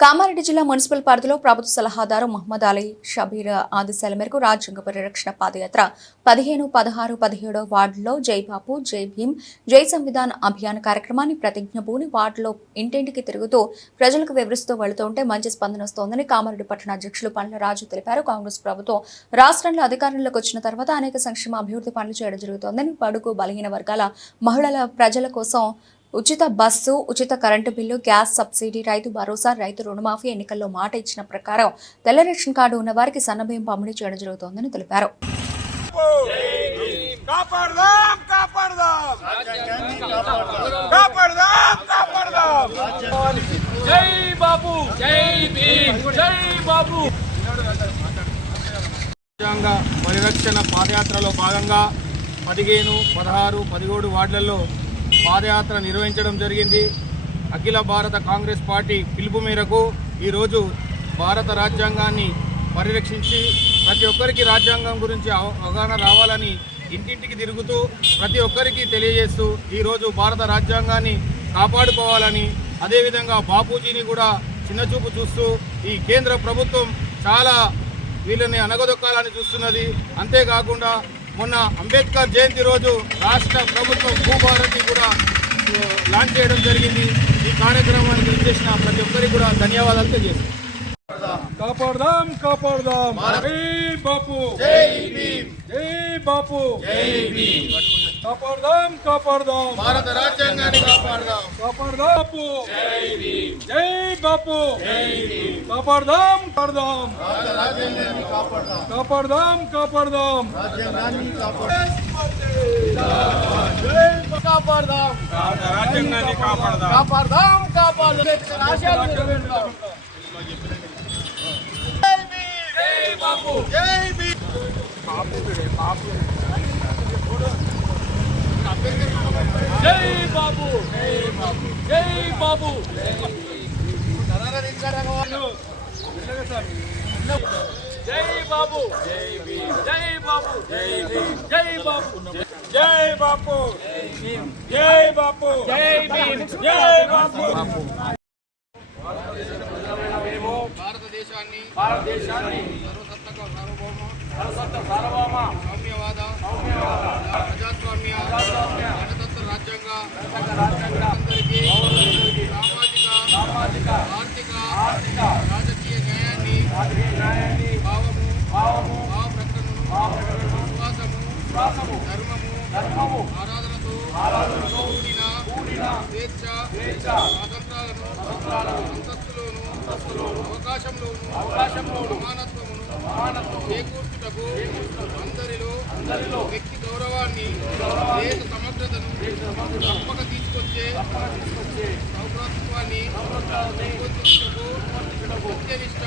కామారెడ్డి జిల్లా మున్సిపల్ పరిధిలో ప్రభుత్వ సలహాదారు మహమ్మద్ అలీ షబీర్ ఆదేశాల మేరకు రాజ్యాంగ పరిరక్షణ పాదయాత్ర 15, 16, 17 వార్డుల్లో జై బాపు, జై భీమ్, జై సంవిధాన్ అభియాన్ కార్యక్రమాన్ని ప్రతిజ్ఞబూని వార్డులో ఇంటింటికి తిరుగుతూ ప్రజలకు వివరిస్తూ వెళుతుంటే మంచి స్పందన వస్తోందని కామారెడ్డి పట్టణ అధ్యక్షులు పండ్ల రాజు తెలిపారు. కాంగ్రెస్ ప్రభుత్వం రాష్ట్రంలో అధికారంలోకి వచ్చిన తర్వాత అనేక సంక్షేమ అభివృద్ధి పనులు చేయడం జరుగుతోందని, బడుగు బలహీన వర్గాల మహిళల ప్రజల కోసం ఉచిత బస్సు, ఉచిత current bill, gas subsidy, Rythu Bharosa, రైతు రుణమాఫీ ఎన్నికల్లో మాట ఇచ్చిన ప్రకారం తెల్ల రేషన్ కార్డు ఉన్న వారికి సన్నబియ్యం పంపిణీ చేయడం జరుగుతోందని తెలిపారు. రాజ్యాంగ పరిరక్షణ పాదయాత్రలో భాగంగా 15, 16, 17 వార్డులలో పాదయాత్ర నిర్వహించడం జరిగింది. అఖిల భారత కాంగ్రెస్ పార్టీ పిలుపు మేరకు ఈరోజు భారత రాజ్యాంగాన్ని పరిరక్షించి ప్రతి ఒక్కరికి రాజ్యాంగం గురించి అవగాహన రావాలని ఇంటింటికి తిరుగుతూ ప్రతి ఒక్కరికి తెలియజేస్తూ ఈరోజు భారత రాజ్యాంగాన్ని కాపాడుకోవాలని, అదేవిధంగా బాపూజీని కూడా చిన్నచూపు చూస్తూ ఈ కేంద్ర ప్రభుత్వం చాలా వీళ్ళని అనగదొక్కాలని చూస్తున్నది. అంతేకాకుండా మొన్న అంబేద్కర్ జయంతి రోజు రాష్ట్ర ప్రభుత్వం భూభారతి కూడా లాంచ్ చేయడం జరిగింది. ఈ కార్యక్రమానికి చేసిన ప్రతి ఒక్కరికి కూడా ధన్యవాదాలు తెలియజేస్తాం. కాపాడదాం కాపాడదాం జై బాపు, జై భీమ్, జై బాపు, జై భీమ్. కాపాడదాం కాపాడదాం భారత రాజ్యాంగాన్ని కాపాడదాం. కాపాడదాం బాపు, జై భీమ్, జై బాపు, జై భీమ్. కాపాడదాం కాపాడదాం భారత రాజ్యాంగాన్ని కాపాడదాం. కాపాడదాం కాపాడదాం రాజ్యాంగాన్ని కాపాడదాం. కాపాడదాం రాజ్యాంగాన్ని కాపాడదాం కాపాడదాం కాపాడదాం. జై బాపు, జై భీమ్. జై బాపు, జై బాపు. జై బాపు, జై బాపు, జై బాపు, జై బాపు, జై బాపు, జై భీమ్, జై బాపు. భారతదేశాన్ని సర్వసత్త సార్వభౌమ సౌమ్యవాద ప్రజాస్వామ్య గణతంత్ర రాజ్యాంగ అందరికీ సామాజిక ఆర్థిక రాజకీయ న్యాయాన్ని భావము భావప్రకటనను విశ్వాసము ధర్మము ఆరాధనతో కూడిన స్వేచ్ఛ స్వాతంత్రాలను అంతస్తులోను అవకాశంలోను సమానత్వమును చేకూర్చుటకు అందరిలో వ్యక్తి గౌరవాన్ని, దేశ సమగ్రతను తప్పక తీసుకొచ్చే సౌభ్రాతృత్వాన్ని పెంపొందించుటకు సత్యనిష్ట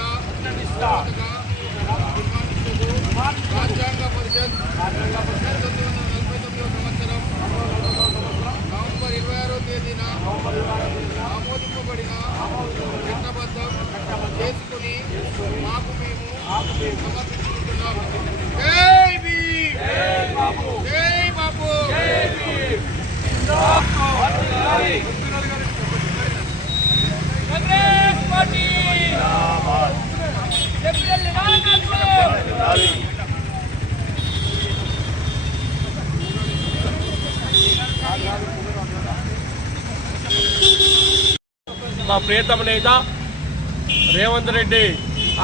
రాజ్యాంగ పరిషత్ 1949 సంవత్సరం నవంబర్ 26వ తేదీన ఆమోదింపబడిన చట్టబద్ధం చేసుకుని మాకు మేము సమర్పించుకుంటున్నాం. జై భీమ్, జై బాపు. కాంగ్రెస్ పార్టీ మా ప్రియతమ నేత రేవంత్ రెడ్డి,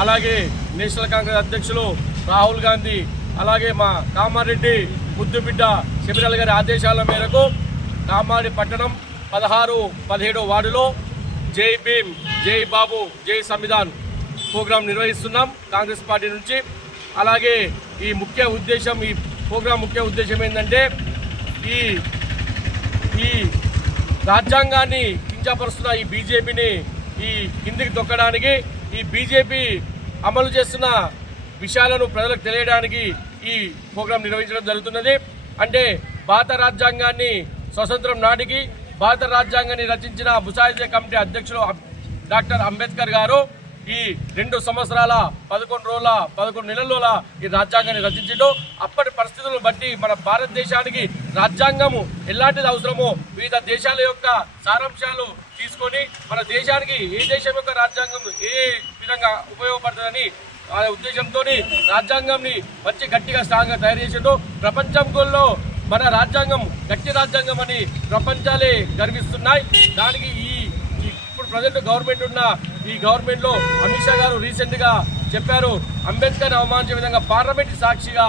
అలాగే నేషనల్ కాంగ్రెస్ అధ్యక్షులు రాహుల్ గాంధీ, అలాగే మా కామారెడ్డి ముద్దుబిడ్డ శబరిమల గారి ఆదేశాల మేరకు కామారెడ్డి పట్టణం 16, 17 వార్డులో జై భీమ్, జై బాబు, జై సంవిధాన్ ప్రోగ్రాం నిర్వహిస్తున్నాం కాంగ్రెస్ పార్టీ నుంచి. అలాగే ఈ ప్రోగ్రాం ముఖ్య ఉద్దేశం ఏంటంటే ఈ రాజ్యాంగాన్ని కించపరుస్తున్న ఈ బీజేపీని ఈ కిందికి తొక్కడానికి, ఈ బీజేపీ అమలు చేస్తున్న విషయాలను ప్రజలకు తెలియడానికి ఈ ప్రోగ్రాం నిర్వహించడం జరుగుతున్నది. అంటే భారత రాజ్యాంగాన్ని స్వతంత్రం నాటికి భారత రాజ్యాంగాన్ని రచించిన ముసాయిదా కమిటీ అధ్యక్షులు డాక్టర్ అంబేద్కర్ గారు ఈ 2 సంవత్సరాల 11 నెలల ఈ రాజ్యాంగాన్ని రచించిండు. అప్పటి పరిస్థితులను బట్టి మన భారతదేశానికి రాజ్యాంగము ఎలాంటిది అవసరమో వివిధ దేశాల యొక్క సారాంశాలు తీసుకొని మన దేశానికి ఏ దేశం యొక్క రాజ్యాంగం ఏ విధంగా ఉపయోగపడుతుందని ఆ ఉద్దేశంతో రాజ్యాంగంని మంచి గట్టిగా స్ట్రాంగ్గా తయారు చేసిండు. ప్రపంచంలో మన రాజ్యాంగం గట్టి రాజ్యాంగం అని ప్రపంచాలే గర్విస్తున్నాయి. దానికి ఇప్పుడు ప్రజెంట్ గవర్నమెంట్ ఉన్న ఈ గవర్నమెంట్ లో అమిత్ షా గారు రీసెంట్ గా చెప్పారు, అంబేద్కర్ అవమానించే విధంగా పార్లమెంట్ సాక్షిగా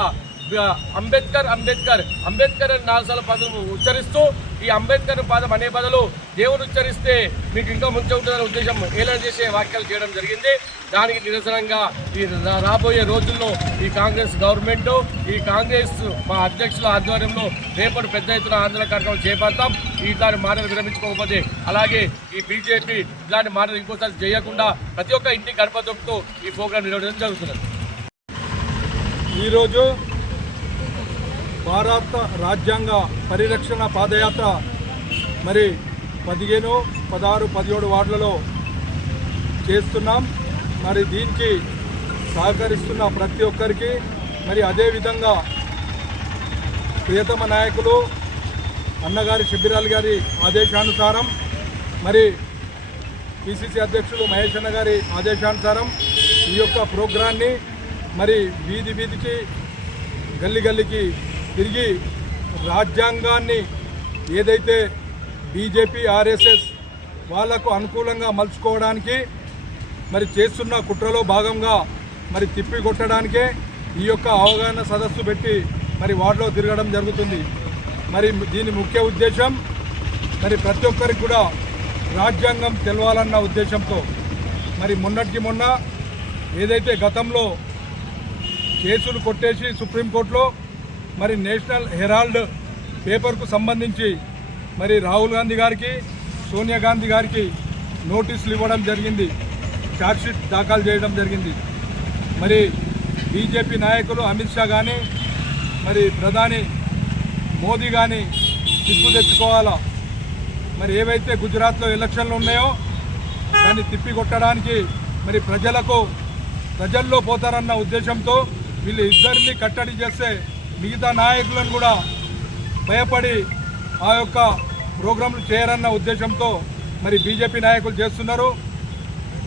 అంబేద్కర్ అంబేద్కర్ అంబేద్కర్ అని 4 సార్లు పదం ఉచ్చరిస్తూ ఈ అంబేద్కర్ పదం అనే బదులు దేవుని ఉచ్చరిస్తే మీకు ఇంకా ముంచే ఉంటుందనే ఉద్దేశం ఏలన చేసే వ్యాఖ్యలు చేయడం జరిగింది. దానికి నిరసనంగా ఈ రాబోయే రోజుల్లో ఈ కాంగ్రెస్ గవర్నమెంట్ ఈ కాంగ్రెస్ మా అధ్యక్షుల ఆధ్వర్యంలో రేపటి పెద్ద ఎత్తున ఆందోళన కార్యక్రమం చేపడతాం. ఇట్లాంటి మాటలు విరమించుకోకపోతే అలాగే ఈ బీజేపీ ఇలాంటి మాటలు ఇంకోసారి చేయకుండా ప్రతి ఒక్క ఇంటికి గడప దొక్కుతూ ఈ ప్రోగ్రాం నిర్వహించడం జరుగుతున్నది. ఈరోజు భారత రాజ్యాంగ పరిరక్షణ పాదయాత్ర మరి 15, 16, 17 వార్డులలో చేస్తున్నాం. మరి దీనికి సహకరిస్తున్న ప్రతి ఒక్కరికి మరి అదేవిధంగా ప్రియతమ నాయకులు అన్నగారి షబ్బీర్ గారి ఆదేశానుసారం మరి పిసిసి అధ్యక్షులు మహేష్ అన్న గారి ఆదేశానుసారం ఈ యొక్క ప్రోగ్రాన్ని మరి వీధి వీధికి గల్లీ గల్లీకి తిరిగి రాజ్యాంగాన్ని ఏదైతే బీజేపీ ఆర్ఎస్ఎస్ వాళ్లకు అనుకూలంగా మలుచుకోవడానికి మరి చేస్తున్న కుట్రలో భాగంగా మరి తిప్పికొట్టడానికే ఈ యొక్క అవగాహన సదస్సు పెట్టి మరి వార్డులో తిరగడం జరుగుతుంది. మరి దీని ముఖ్య ఉద్దేశం మరి ప్రతి ఒక్కరికి కూడా రాజ్యాంగం తెలవాలన్న ఉద్దేశంతో మరి మొన్నటికి మొన్న ఏదైతే గతంలో కేసులు కొట్టేసి సుప్రీంకోర్టులో మరి నేషనల్ హెరాల్డ్ పేపర్కు సంబంధించి మరి రాహుల్ గాంధీ గారికి సోనియా గాంధీ గారికి నోటీసులు ఇవ్వడం జరిగింది, ఛార్జ్షీట్ దాఖలు చేయడం జరిగింది. మరి బీజేపీ నాయకులు అమిత్ షా కానీ మరి ప్రధాని మోదీ కానీ సిగ్గు తెచ్చుకోవాలా. మరి ఏవైతే గుజరాత్లో ఎలక్షన్లు ఉన్నాయో దాన్ని తిప్పికొట్టడానికి మరి ప్రజల్లో పోతారన్న ఉద్దేశంతో వీళ్ళు ఇద్దరిని కట్టడి చేస్తే మిగతా నాయకులను కూడా భయపడి ఆ యొక్క ప్రోగ్రాంలు చేయరన్న ఉద్దేశంతో మరి బీజేపీ నాయకులు చేస్తున్నారు.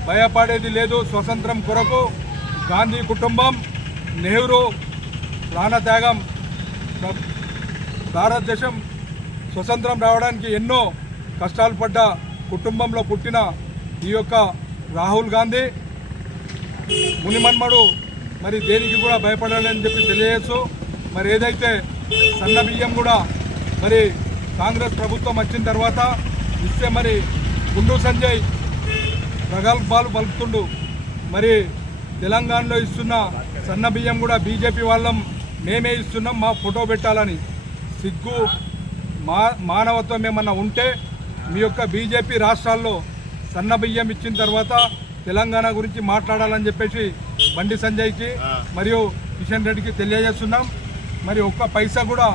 భయపడేది లేదు. స్వతంత్రం కొరకు గాంధీ కుటుంబం, నెహ్రూ ప్రాణత్యాగం, భారతదేశం స్వతంత్రం రావడానికి ఎన్నో కష్టాలు పడ్డ కుటుంబంలో పుట్టిన ఈ యొక్క రాహుల్ గాంధీ మునిమన్మడు మరి దేనికి కూడా భయపడాలని చెప్పి తెలియజేస్తూ మరి ఏదైతే సన్న బియ్యం కూడా మరి కాంగ్రెస్ ప్రభుత్వం వచ్చిన తర్వాత ఇస్తే మరి గుండు సంజయ్ ప్రగల్భాలు పలుకుతుండు. మరి తెలంగాణలో ఇస్తున్న సన్న బియ్యం కూడా బీజేపీ వాళ్ళం మేమే ఇస్తున్నాం, మా ఫోటో పెట్టాలని. సిగ్గు మానవత్వం ఏమన్నా ఉంటే మీ యొక్క బీజేపీ రాష్ట్రాల్లో సన్న బియ్యం ఇచ్చిన తర్వాత తెలంగాణ గురించి మాట్లాడాలని చెప్పేసి బండి సంజయ్కి మరియు కిషన్ రెడ్డికి తెలియజేస్తున్నాం. మరి ఒక్క పైసా కూడా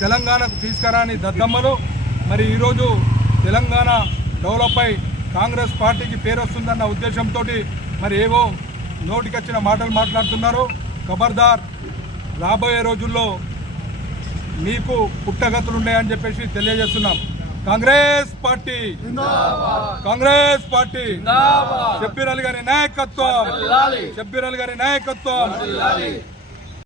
తెలంగాణకు తీసుకురాని దద్దమ్మలు మరి ఈరోజు తెలంగాణ డెవలప్ అయి కాంగ్రెస్ పార్టీకి పేరు వస్తుందన్న ఉద్దేశంతో మరి ఏవో నోటికొచ్చిన మాటలు మాట్లాడుతున్నారు. ఖబర్దార్, రాబోయే రోజుల్లో మీకు పుట్టగతులున్నాయని చెప్పేసి తెలియజేస్తున్నాం. కాంగ్రెస్ పార్టీ కాంగ్రెస్ పార్టీ షబ్బీర్ అలీ గారి నాయకత్వం, షబ్బీర్ అలీ గారి నాయకత్వం.